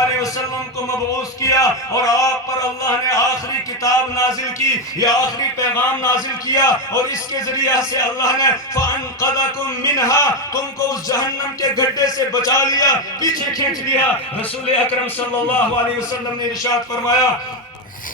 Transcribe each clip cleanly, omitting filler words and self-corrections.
علیہ وسلم کو مبعوث کیا اور آپ پر اللہ نے آخری کتاب نازل کی، یہ آخری پیغام نازل کیا، اور اس کے ذریعہ سے اللہ نے فَأَنْقَذَكُم مِّنْهَا، تم کو اس جہنم کے گڈھے سے بچا لیا، پیچھے کھینچ لیا۔ رسول اکرم صلی اللہ علیہ وسلم نے ارشاد فرمایا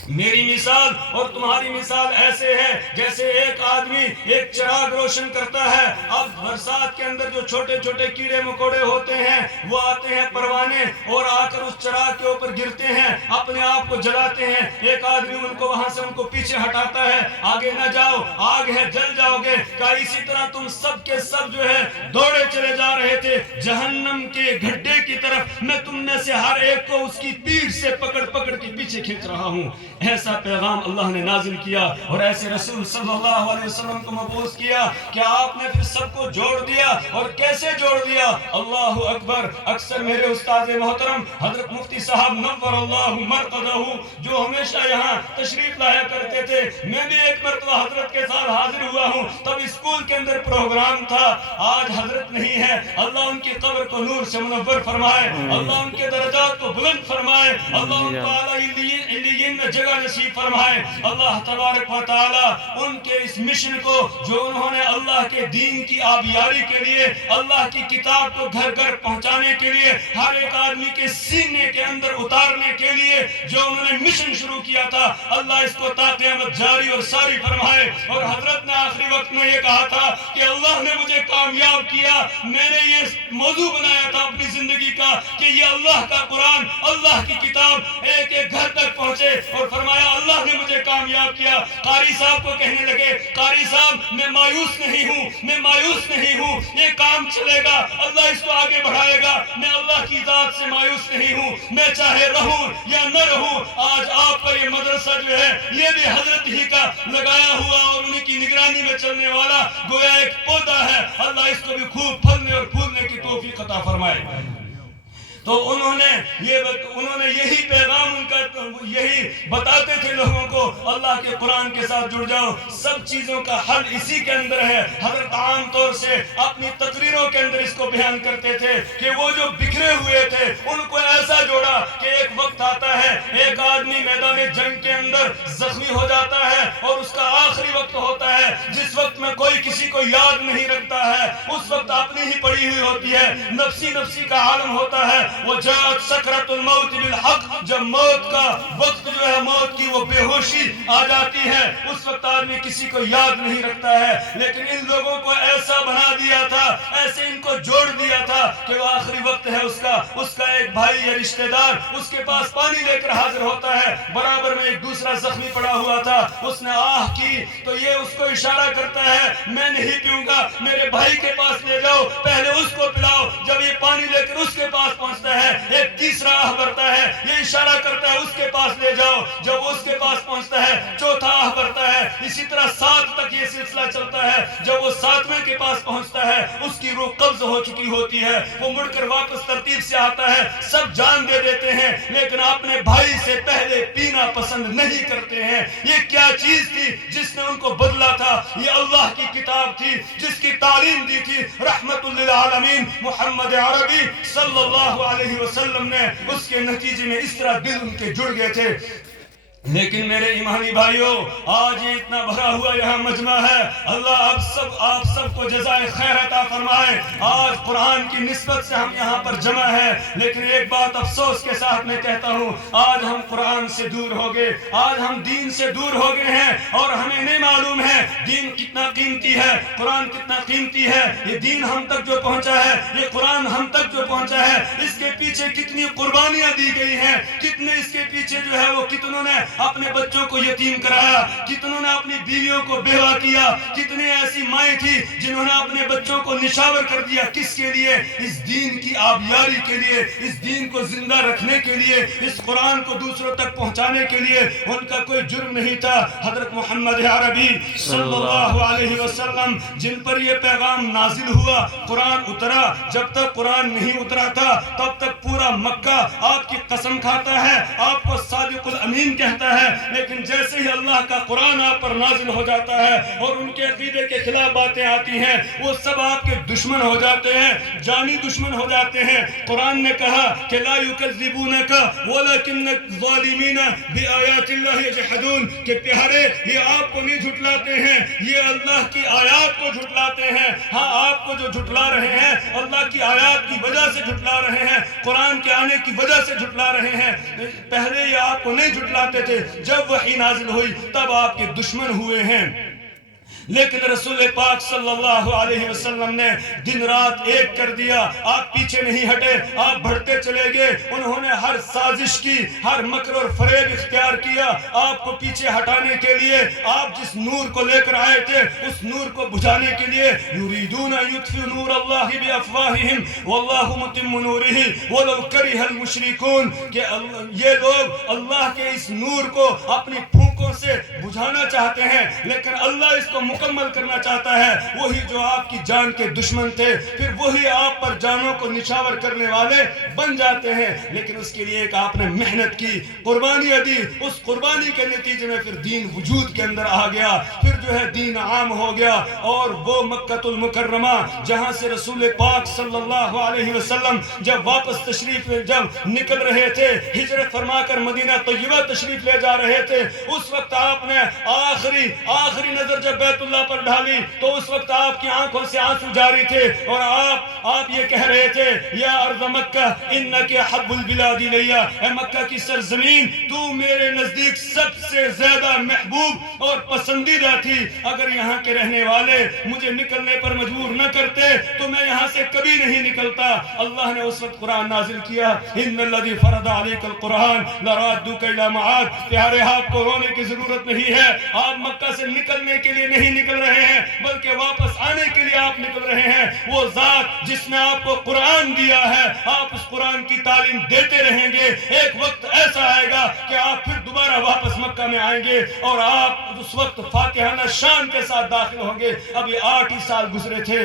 میری مثال اور تمہاری مثال ایسے ہے جیسے ایک آدمی ایک چراغ روشن کرتا ہے۔ اب برسات کے اندر جو چھوٹے چھوٹے کیڑے مکوڑے ہوتے ہیں وہ آتے ہیں پروانے اور آ کر اس چراغ کے اوپر گرتے ہیں، اپنے آپ کو جلاتے ہیں۔ ایک آدمی ان کو وہاں سے ان کو پیچھے ہٹاتا ہے، آگے نہ جاؤ، آگ ہے، جل جاؤ گے۔ کہا اسی طرح تم سب کے سب جو ہے دوڑے چلے جا رہے تھے جہنم کے گڈھے کی طرف، میں تم میں سے ہر ایک کو اس کی پیٹھ سے پکڑ پکڑ کے پیچھے کھینچ رہا ہوں۔ ایسا پیغام اللہ نے نازل کیا اور ایسے رسول صلی اللہ علیہ وسلم کو مبعوث کیا کہ آپ نے پھر سب کو جوڑ دیا۔ اور کیسے جوڑ دیا؟ اللہ اکبر! اکثر میرے استاد محترم حضرت مفتی صاحب نور اللہ مرقدہ جو ہمیشہ یہاں تشریف لایا کرتے تھے، میں بھی ایک مرتبہ حضرت کے ساتھ حاضر ہوا ہوں، تب اسکول کے اندر پروگرام تھا۔ آج حضرت نہیں ہے، اللہ ان کی قبر کو نور سے منور فرمائے، اللہ ان کے درجات کو بلند فرمائے، اللہ ان کو اعلیٰ علیین میں جگہ نصیب فرمائے۔ اللہ تبارک و تعالی ان کے اس مشن کو جو انہوں نے اللہ کے دین کی آبیاری کے لیے، اللہ کی کتاب کو گھر گھر پہنچانے کے لیے، ہر ایک آدمی کے سینے کے اندر اتارنے کے لیے جو انہوں نے مشن شروع کیا تھا، اللہ اس کو تا قیامت جاری اور ساری فرمائے۔ اور حضرت نے آخری وقت میں یہ کہا تھا کہ اللہ نے مجھے کامیاب کیا، میں نے یہ موضوع بنایا تھا اپنی زندگی کا کہ یہ اللہ کا قرآن، اللہ کی کتاب ایک ایک گھر تک پہنچے، اور فرمایا اللہ نے مجھے کامیاب کیا۔ قاری صاحب کو کہنے لگے قاری صاحب میں مایوس نہیں ہوں، میں مایوس نہیں ہوں، یہ کام چلے گا، اللہ اس کو آگے بڑھائے گا، میں اللہ کی ذات سے مایوس نہیں ہوں، میں چاہے رہوں یا نہ رہوں۔ آج آپ کا یہ مدرسہ جو ہے یہ بھی حضرت ہی کا لگایا ہوا اور انہی کی نگرانی میں چلنے والا گویا ایک پودا ہے، اللہ اس کو بھی خوب پھلنے اور پھولنے کی توفیق عطا فرمائے۔ تو انہوں نے یہی پیغام ان کا یہی بتاتے تھے لوگوں کو، اللہ کے قرآن کے ساتھ جڑ جاؤ، سب چیزوں کا حل اسی کے اندر ہے۔ حضرت عام طور سے اپنی تقریروں کے اندر اس کو بیان کرتے تھے کہ وہ جو بکھرے ہوئے تھے ان کو ایسا جوڑا کہ ایک وقت آتا ہے ایک آدمی میدان جنگ کے اندر زخمی ہو جاتا ہے اور اس کا آخری وقت ہوتا ہے جس وقت میں کوئی کسی کو یاد نہیں رکھتا ہے، اس وقت اپنی ہی پڑی ہوئی ہوتی ہے، نفسی نفسی کا عالم ہوتا ہے۔ وجاءت سکرۃ الموت بالحق، جب موت کا وقت جو ہے، موت کی وہ بے ہوشی آ جاتی ہے، اس وقت آدمی کسی کو یاد نہیں رکھتا ہے۔ لیکن ان لوگوں کو ایسا بنا دیا تھا، ایسے ان کو جوڑ دیا تھا کہ وہ آخری وقت ہے اس کا ایک بھائی یا رشتہ دار اس کے پاس پانی لے کر حاضر ہوتا ہے، برابر میں ایک دوسرا زخمی پڑا ہوا تھا، اس نے آہ کی تو یہ اس کو اشارہ کرتا ہے میں نہیں پیوں گا، میرے بھائی کے پاس لے جاؤ، پہلے اس کو پلاؤ۔ جب یہ پانی لے کر اس کے پاس پہنچتا ہے ایک تیسرا آہ بھرتا ہے، یہ اشارہ کرتا ہے اس کے پاس لے جاؤ، جب اس کے پاس پہنچتا ہے چوتھا آہ بھرتا ہے، اسی طرح 7 تک یہ سلسلہ چلتا ہے۔ جب وہ 7ویں کے پاس پہنچتا ہے اس کی روح قبض ہو چکی ہوتی ہے، وہ مڑ کر واپس ترتیب سے آتا ہے، سب جان دے دیتے ہیں لیکن اپنے بھائی سے پہلے پینا پسند نہیں کرتے ہیں۔ یہ کیا چیز تھی جس نے ان کو بدلا تھا؟ یہ اللہ کی کتاب تھی جس کی تعلیم دی تھی رحمت للعالمین محمد عربی صلی اللہ علیہ وسلم نے، اس کے نتیجے میں اس طرح دل ان کے جڑ گئے تھے۔ لیکن میرے ایمانی بھائیوں، آج یہ اتنا بھرا ہوا یہاں مجمع ہے، اللہ آپ سب کو جزائے خیر عطا فرمائے۔ آج قرآن کی نسبت سے ہم یہاں پر جمع ہیں، لیکن ایک بات افسوس کے ساتھ میں کہتا ہوں، آج ہم قرآن سے دور ہو گئے، آج ہم دین سے دور ہو گئے ہیں، اور ہمیں نہیں معلوم ہے دین کتنا قیمتی ہے، قرآن کتنا قیمتی ہے۔ یہ دین ہم تک جو پہنچا ہے، یہ قرآن ہم تک جو پہنچا ہے، اس کے پیچھے کتنی قربانیاں دی گئی ہیں، کتنے اس کے پیچھے جو ہے وہ کتنوں نے اپنے بچوں کو یتیم کرایا، کتنوں نے اپنی بیویوں کو بیوہ کیا، کتنی ایسی مائیں تھی جنہوں نے اپنے بچوں کو نشاور کر دیا۔ کس کے لیے؟ اس دین کی آبیاری کے لیے، اس دین کو زندہ رکھنے کے لیے، اس قرآن کو دوسروں تک پہنچانے کے لیے۔ ان کا کوئی جرم نہیں تھا۔ حضرت محمد عربی صلی اللہ علیہ وسلم جن پر یہ پیغام نازل ہوا، قرآن اترا، جب تک قرآن نہیں اترا تھا تب تک پورا مکہ آپ کی قسم کھاتا ہے، آپ کو صادق الامین کہتا چاہتا ہے، لیکن جیسے ہی اللہ کا قرآن آپ پر نازل ہو جاتا ہے اور ان کے عقیدے کے خلاف باتیں آتی ہیں، وہ سب آپ کے دشمن ہو جاتے ہیں، جانی دشمن ہو جاتے ہیں۔ قرآن نے کہا کہ لا یکذبونک ولکن الظالمین بآیات اللہ یجحدون، کہ پیارے یہ آپ کو نہیں جھٹلاتے ہیں، یہ اللہ کی آیات کو جھٹلاتے ہیں۔ ہاں، آپ کو جو جھٹلا رہے ہیں اللہ کی آیات کی وجہ سے جھٹلا رہے ہیں، قرآن کے آنے کی وجہ سے جھٹلا رہے ہیں۔ پہلے یہ آپ کو نہیں جھٹلاتے تھے، جب وحی نازل ہوئی تب آپ کے دشمن ہوئے ہیں۔ لیکن رسول پاک صلی اللہ علیہ وسلم نے دن رات ایک کر دیا، آپ پیچھے نہیں ہٹے، آپ بڑھتے چلے گئے۔ انہوں نے ہر سازش کی، ہر مکر اور فریب اختیار کیا آپ کو پیچھے ہٹانے کے لیے۔ آپ جس نور کو لے کر آئے تھے اس نور کو بجھانے کے لیے، یریدون ان یطفئوا نور اللہ بافواہہم واللہ متم نورہ ولو کرہ المشرکون، کہ یہ لوگ اللہ کے اس نور کو اپنی پھونکوں سے بجھانا چاہتے ہیں، لیکن اللہ اس کو مکمل کرنا چاہتا ہے۔ وہی جو آپ کی جان کے دشمن تھے، پھر وہی آپ پر جانوں کو نچھاور کرنے والے بن جاتے ہیں۔ لیکن اس کے لیے ایک آپ نے محنت کی، قربانی دی، اس قربانی کے نتیجے میں پھر دین وجود کے اندر آ گیا، پھر جو ہے دین عام ہو گیا۔ اور وہ مکہ المکرمہ جہاں سے رسول پاک صلی اللہ علیہ وسلم جب واپس تشریف جب نکل رہے تھے، ہجرت فرما کر مدینہ طیبہ تشریف لے جا رہے تھے، اس وقت آپ نے آخری نظر جب بیت اللہ پر ڈالی تو اس وقت آپ کی آنکھوں سے آنسو جاری تھے، اور آپ یہ کہہ رہے تھے یا ارض مکہ انک حب البلاد الیہ، اے مکہ کی سرزمین تو میرے نزدیک سب سے زیادہ محبوب اور پسندیدہ تھی۔ اگر یہاں کے رہنے والے مجھے نکلنے پر مجبور نہ کرتے تو میں یہاں سے کبھی نہیں نکلتا۔ اللہ نے اس وقت قرآن نازل کیا، ان الذی فرض علیک القرآن لرادک الی معاد۔ پیارے آپ کو رونے کی ضرورت نہیں ہے، آپ مکہ سے نکلنے کے لیے نہیں نکل رہے ہیں بلکہ واپس آنے کے لیے آپ نکل رہے ہیں۔ وہ ذات جس نے آپ کو قرآن دیا ہے، آپ اس قرآن کی تعلیم دیتے رہیں گے، ایک وقت ایسا آئے گا کہ آپ پھر دوبارہ واپس مکہ میں آئیں گے اور آپ اس وقت فاتحانہ شان کے ساتھ داخل ہوں گے۔ ابھی 8 ہی سال گزرے تھے،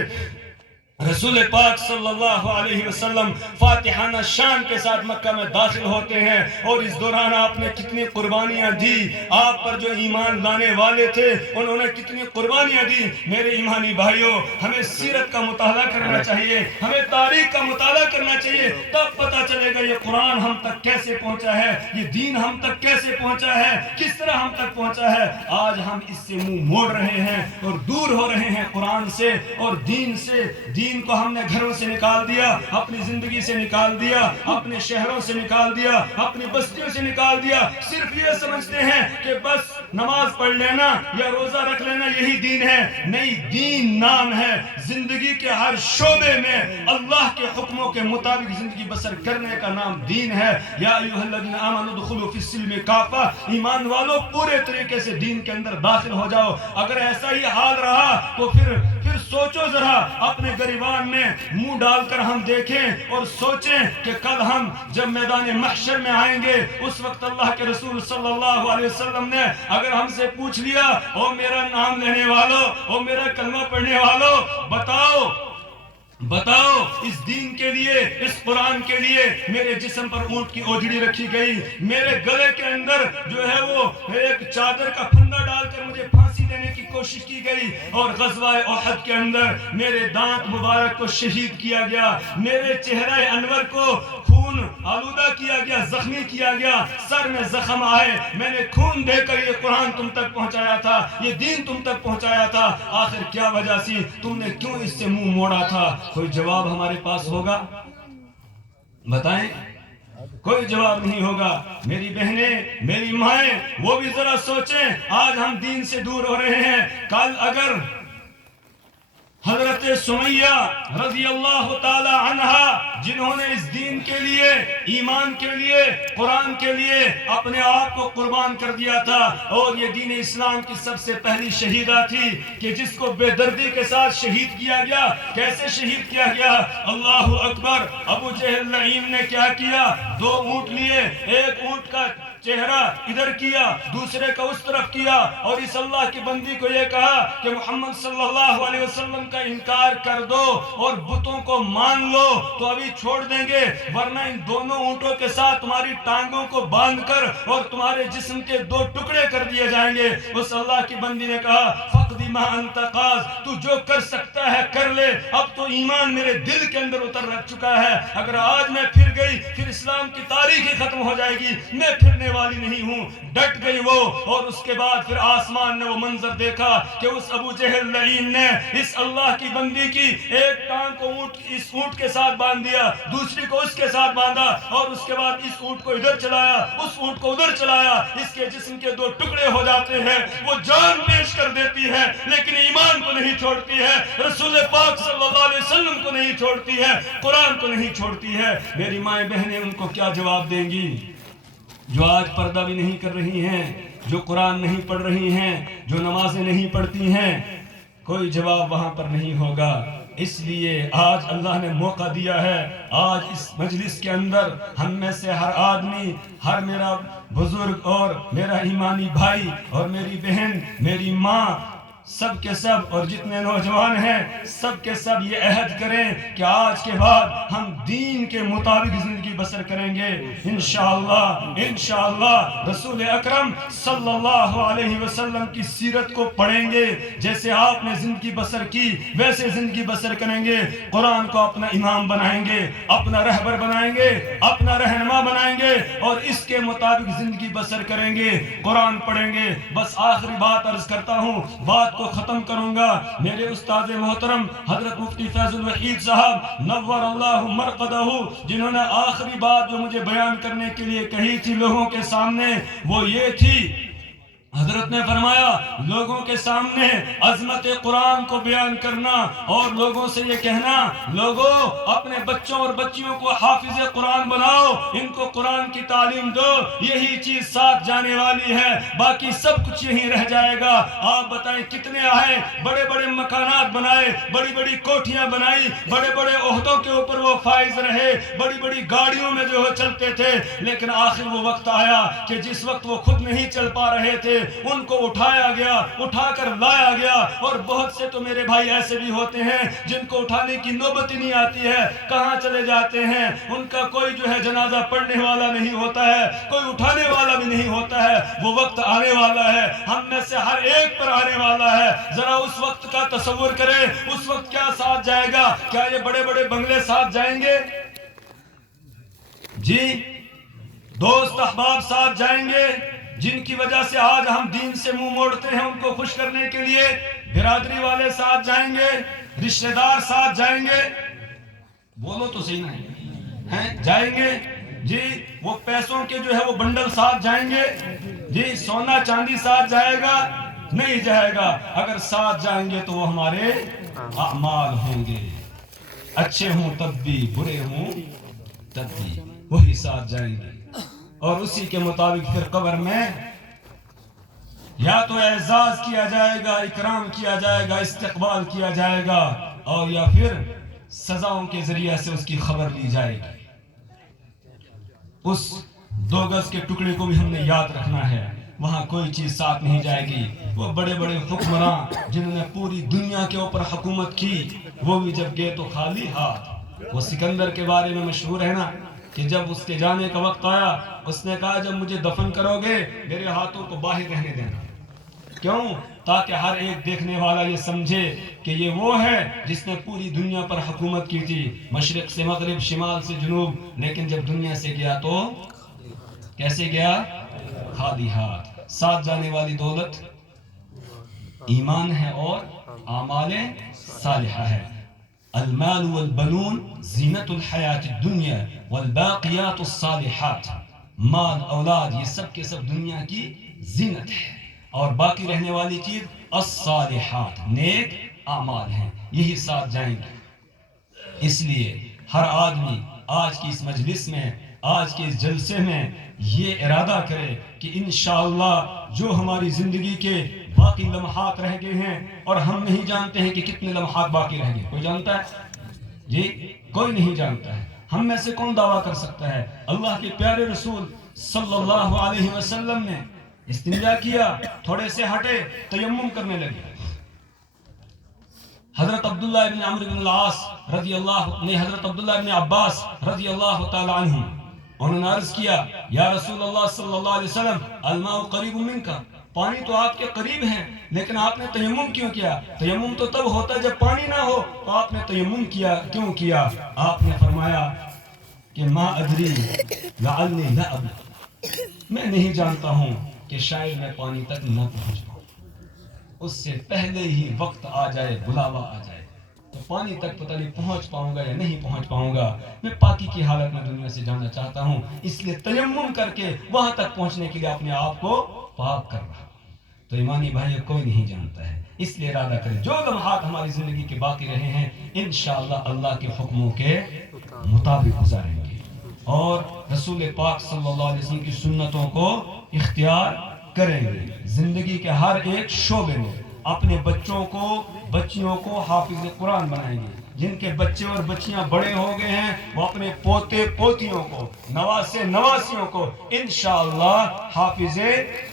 رسول پاک صلی اللہ علیہ وسلم فاتحانہ شان کے ساتھ مکہ میں داخل ہوتے ہیں، اور اس دوران آپ نے کتنی قربانیاں دی۔ آپ پر جو ایمان لانے والے تھے انہوں نے کتنی قربانیاں دی۔ میرے ایمانی بھائیوں، ہمیں سیرت کا مطالعہ کرنا چاہیے، ہمیں تاریخ کا مطالعہ کرنا چاہیے، تب پتہ چلے گا یہ قرآن ہم تک کیسے پہنچا ہے، یہ دین ہم تک کیسے پہنچا ہے، کس طرح ہم تک پہنچا ہے۔ آج ہم اس سے منہ موڑ رہے ہیں اور دور ہو رہے ہیں قرآن سے اور دین سے۔ دین کو ہم نے گھروں سے نکال دیا، اپنی زندگی سے نکال دیا، اپنے شہروں سے نکال دیا، اپنی بستیوں سے نکال دیا۔ صرف یہ سمجھتے ہیں کہ بس نماز پڑھ لینا یا روزہ رکھ لینا یہی دین ہے۔ نہیں، دین نام ہے، زندگی کے ہر شعبے میں اللہ کے حکموں کے مطابق زندگی بسر کرنے کا نام دین ہے۔ یا ایھا الذین آمنوا ادخلوا فی السلم کافہ، ایمان والو پورے طریقے سے دین کے اندر داخل ہو جاؤ۔ اگر ایسا ہی حال رہا تو پھر سوچو ذرا، اپنے گریبان میں منہ ڈال کر ہم دیکھیں اور سوچیں کہ کل ہم جب میدان محشر میں آئیں گے، اس وقت اللہ کے رسول صلی اللہ علیہ وسلم نے اگر ہم سے پوچھ لیا، او میرا نام لینے والو، او میرا کلمہ پڑھنے والو، بتاؤ اس دین کے لیے، اس قرآن کے لیے میرے جسم پر اونٹ کی اوجڑی رکھی گئی، میرے گلے کے اندر جو ہے وہ ایک چادر کا پھندا ڈال کر مجھے پھانسی دینے کی کوشش کی گئی، اور غزوہ احد کے اندر میرے دانت مبارک کو شہید کیا گیا، میرے چہرہ انور کو خون آلودہ کیا گیا، زخمی کیا گیا، سر میں زخم آئے، میں نے خون دے کر یہ قرآن تم تک پہنچایا تھا، یہ دین تم تک پہنچایا تھا، آخر کیا وجہ سی، تم نے کیوں اس سے منہ موڑا تھا؟ کوئی جواب ہمارے پاس ہوگا؟ بتائیں، کوئی جواب نہیں ہوگا۔ میری بہنیں، میری مائیں، وہ بھی ذرا سوچیں، آج ہم دین سے دور ہو رہے ہیں۔ کل اگر حضرت سمیہ رضی اللہ تعالی عنہا، جنہوں نے اس دین کے لیے، ایمان کے لیے، قرآن کے لیے اپنے آپ کو قربان کر دیا تھا، اور یہ دین اسلام کی سب سے پہلی شہیدہ تھی، کہ جس کو بے دردی کے ساتھ شہید کیا گیا۔ کیسے شہید کیا گیا؟ اللہ اکبر! ابو جہل لعین نے کیا کیا؟ 2 اونٹ لیے، ایک اونٹ کا چہرہ ادھر کیا، دوسرے کا اس طرف کیا، اور اس اللہ کی بندی کو یہ کہا کہ محمد صلی اللہ علیہ وسلم کا انکار کر دو اور بتوں کو مان لو تو ابھی چھوڑ دیں گے، ورنہ ان دونوں اونٹوں کے ساتھ تمہاری ٹانگوں کو باندھ کر اور تمہارے جسم کے 2 ٹکڑے کر دیے جائیں گے۔ اس اللہ کی بندی نے کہا فقد ما انت قاض، تو جو کر سکتا ہے کر لے، اب تو ایمان میرے دل کے اندر اتر رکھ چکا ہے، اگر آج میں پھر گئی پھر اسلام کی تاریخ ہی ختم ہو جائے گی، میں پھرنے والی نہیں ہوں۔ ڈٹ گئی وہ، اور اس کے بعد پھر آسمان نے وہ منظر دیکھا کہ اس ابو جہل لعین نے اس اللہ کی بندی کی ایک ٹانگ کو اس اونٹ کے ساتھ باندھ دیا، دوسری کو اس کے ساتھ باندھا، اور اس کے بعد اس اونٹ کو ادھر چلایا، اس اونٹ کو ادھر چلایا، اس کے جسم کے 2 ٹکڑے ہو جاتے ہیں، وہ جان پیش کر دیتی ہے لیکن ایمان کو نہیں چھوڑتی ہے، رسول پاک صلی اللہ علیہ وسلم کو نہیں چھوڑتی ہے، قرآن کو نہیں چھوڑتی ہے۔ میری مائیں بہنیں ان کو کیا جواب دیں گی جو آج پردہ بھی نہیں کر رہی ہیں، جو قرآن نہیں پڑھ رہی ہیں، جو نمازیں نہیں پڑھتی ہیں؟ کوئی جواب وہاں پر نہیں ہوگا۔ اس لیے آج اللہ نے موقع دیا ہے، آج اس مجلس کے اندر ہم میں سے ہر آدمی، ہر میرا بزرگ اور میرا ایمانی بھائی اور میری بہن، میری ماں، سب کے سب اور جتنے نوجوان ہیں سب کے سب یہ عہد کریں کہ آج کے بعد ہم دین کے مطابق زندگی بسر کریں گے انشاءاللہ رسول اکرم صلی اللہ علیہ وسلم کی سیرت کو پڑھیں گے، جیسے آپ نے زندگی بسر کی ویسے زندگی بسر کریں گے، قرآن کو اپنا امام بنائیں گے، اپنا رہبر بنائیں گے، اپنا رہنما بنائیں گے اور اس کے مطابق زندگی بسر کریں گے، قرآن پڑھیں گے۔ بس آخری بات عرض کرتا ہوں، بات کو ختم کروں گا۔ میرے استاد محترم حضرت مفتی فیض الوحید صاحب نور اللہ مرقدہ، جنہوں نے آخری بات جو مجھے بیان کرنے کے لیے کہی تھی لوگوں کے سامنے، وہ یہ تھی، حضرت نے فرمایا لوگوں کے سامنے عظمت قرآن کو بیان کرنا اور لوگوں سے یہ کہنا لوگوں اپنے بچوں اور بچیوں کو حافظ قرآن بناؤ، ان کو قرآن کی تعلیم دو، یہی چیز ساتھ جانے والی ہے، باقی سب کچھ یہیں رہ جائے گا۔ آپ بتائیں کتنے آئے، بڑے بڑے مکانات بنائے، بڑی بڑی کوٹھیاں بنائی، بڑے بڑے عہدوں کے اوپر وہ فائز رہے، بڑی بڑی گاڑیوں میں جو چلتے تھے، لیکن آخر وہ وقت آیا کہ جس وقت وہ خود نہیں چل پا رہے تھے ان کو اٹھایا گیا، اٹھا کر لایا گیا، اور بہت سے تو میرے بھائی ایسے بھی ہوتے ہیں جن کو اٹھانے کی نوبت ہی نہیں آتی ہے، کہاں چلے جاتے ہیں، ان کا کوئی جو ہے جنازہ پڑھنے والا نہیں ہوتا ہے، کوئی اٹھانے والا بھی نہیں ہوتا ہے۔ وہ وقت آنے والا ہے، ہم میں سے ہر ایک پر آنے والا ہے، ذرا اس وقت کا تصور کریں، اس وقت کیا ساتھ جائے گا؟ کیا یہ بڑے بڑے بنگلے ساتھ جائیں گے؟ جی دوست احباب ساتھ جائیں گے؟ جن کی وجہ سے آج ہم دین سے منہ موڑتے ہیں ان کو خوش کرنے کے لیے برادری والے ساتھ جائیں گے، رشتہ دار ساتھ جائیں گے؟ بولو تو صحیح نہیں جائیں گے؟ جی وہ پیسوں کے جو ہے وہ بنڈل ساتھ جائیں گے؟ جی سونا چاندی ساتھ جائے گا؟ نہیں جائے گا۔ اگر ساتھ جائیں گے تو وہ ہمارے اعمال ہوں گے، اچھے ہوں تب بھی، برے ہوں تب بھی، وہی ساتھ جائیں گے، اور اسی کے مطابق پھر قبر میں یا تو اعزاز کیا جائے گا، اکرام کیا جائے گا، استقبال کیا جائے گا، اور یا پھر سزاؤں کے ذریعے سے اس کی خبر لی جائے گی۔ اس 2 گز کے ٹکڑے کو بھی ہم نے یاد رکھنا ہے، وہاں کوئی چیز ساتھ نہیں جائے گی۔ وہ بڑے بڑے حکمراں جنہوں نے پوری دنیا کے اوپر حکومت کی، وہ بھی جب گئے تو خالی ہاتھ۔ وہ سکندر کے بارے میں مشہور ہے نا کہ جب اس کے جانے کا وقت آیا اس نے کہا جب مجھے دفن کرو گے میرے ہاتھوں کو باہر رہنے دینا، کیوں؟ تاکہ ہر ایک دیکھنے والا یہ سمجھے کہ یہ وہ ہے جس نے پوری دنیا پر حکومت کی تھی، مشرق سے مغرب، شمال سے جنوب، لیکن جب دنیا سے گیا تو کیسے گیا؟ خالی ہاتھ۔ ساتھ جانے والی دولت ایمان ہے اور اعمال صالحہ ہے۔ المال والبنون زینت الحیات الدنیا والباقیات الصالحات، مال اولاد یہ سب کے سب دنیا کی زینت ہے، اور باقی رہنے والی چیز الصالحات، نیک اعمال ہیں، یہی ساتھ جائیں گے۔ اس لیے ہر آدمی آج کی اس مجلس میں، آج کے اس جلسے میں یہ ارادہ کرے کہ انشاءاللہ جو ہماری زندگی کے باقی لمحات رہ گئے ہیں، اور ہم نہیں جانتے ہیں کہ کتنے لمحات باقی رہ گئے، کوئی جانتا ہے؟ جی کوئی نہیں جانتا ہے، ہم میں سے کون دعویٰ کر سکتا ہے؟ اللہ کے پیارے رسول صلی اللہ علیہ وسلم نے استنجا کیا، تھوڑے سے ہٹے، تیمم کرنے لگے۔ حضرت عبداللہ ابن عمرو بن العاص رضی اللہ نے حضرت عبداللہ ابن عباس رضی اللہ تعالی عنہ انہوں نے عرض کیا، یا رسول اللہ صلی اللہ علیہ وسلم الماء قریب منکا، پانی تو آپ کے قریب ہیں، لیکن آپ نے تیمم کیوں کیا؟ تیمم تو تب ہوتا جب پانی نہ ہو، تو آپ نے تیمم کیوں کیا؟ آپ نے فرمایا کہ ما ادری لعلی لا ابلغ، میں نہیں جانتا ہوں کہ شاید میں پانی تک نہ پہنچ پاؤں، اس سے پہلے ہی وقت آ جائے، بلاوا آ جائے تو پانی تک پتہ نہیں پہنچ پاؤں گا یا نہیں پہنچ پاؤں گا، میں پاکی کی حالت میں دنیا سے جانا چاہتا ہوں، اس لیے تیمم کر کے وہاں تک پہنچنے کے لیے اپنے آپ کو پاک کر رہا ہوں۔ تو ایمانی بھائی کوئی نہیں جانتا ہے، اس لیے ارادہ کریں جو لمحات ہماری زندگی کے باقی رہے ہیں انشاءاللہ اللہ کے حکموں کے مطابق گزاریں گے اور رسول پاک صلی اللہ علیہ وسلم کی سنتوں کو اختیار کریں گے۔ زندگی کے ہر ایک شعبے میں اپنے بچوں کو بچیوں کو حافظ قرآن بنائیں گے۔ جن کے بچے اور بچیاں بڑے ہو گئے ہیں وہ اپنے پوتے پوتیوں کو، نواسے نواسیوں کو انشاءاللہ حافظ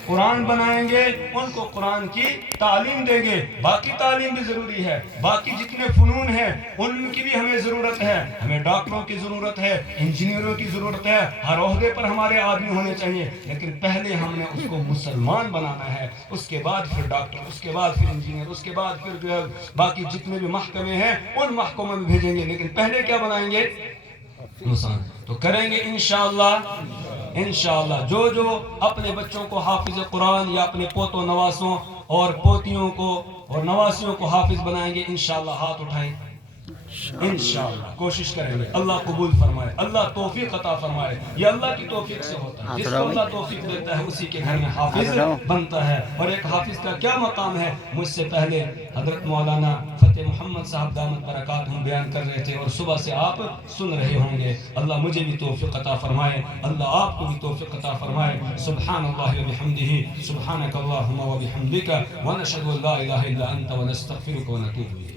قرآن بنائیں گے، ان کو قرآن کی تعلیم دیں گے۔ باقی تعلیم بھی ضروری ہے، باقی جتنے فنون ہیں ان کی بھی ہمیں ضرورت ہے، ہمیں ڈاکٹروں کی ضرورت ہے، انجینئروں کی ضرورت ہے، ہر عہدے پر ہمارے آدمی ہونے چاہیے، لیکن پہلے ہم نے اس کو مسلمان بنانا ہے، اس کے بعد پھر ڈاکٹر، اس کے بعد پھر انجینئر، اس کے بعد پھر جو ہے باقی جتنے بھی محکمے ہیں ان محکموں میں بھیجیں گے، لیکن پہلے کیا بنائیں گے؟ مسلمان۔ تو کریں گے انشاءاللہ جو اپنے بچوں کو حافظ قرآن یا اپنے پوتوں نواسوں اور پوتیوں کو اور نواسیوں کو حافظ بنائیں گے انشاءاللہ ہاتھ اٹھائیں، انشاءاللہ کوشش کریں گے، اللہ قبول فرمائے، اللہ توفیق عطا فرمائے، یہ اللہ کی توفیق سے ہوتا ہے، جس کو اللہ توفیق دیتا ہے اسی کے گھر میں حافظ بنتا ہے۔ اور ایک حافظ کا کیا مقام ہے؟ مجھ سے پہلے حضرت مولانا فتح محمد صاحب دامت برکاتہم بیان کر رہے تھے اور صبح سے آپ سن رہے ہوں گے، اللہ مجھے بھی توفیق عطا فرمائے، اللہ آپ کو بھی توفیق عطا فرمائے۔ سبحان اللہ وبحمدہ، سبحانک اللہم وبحمدک، ونشہد ان لا الہ الا انت ونستغفرک ونتوب الیک۔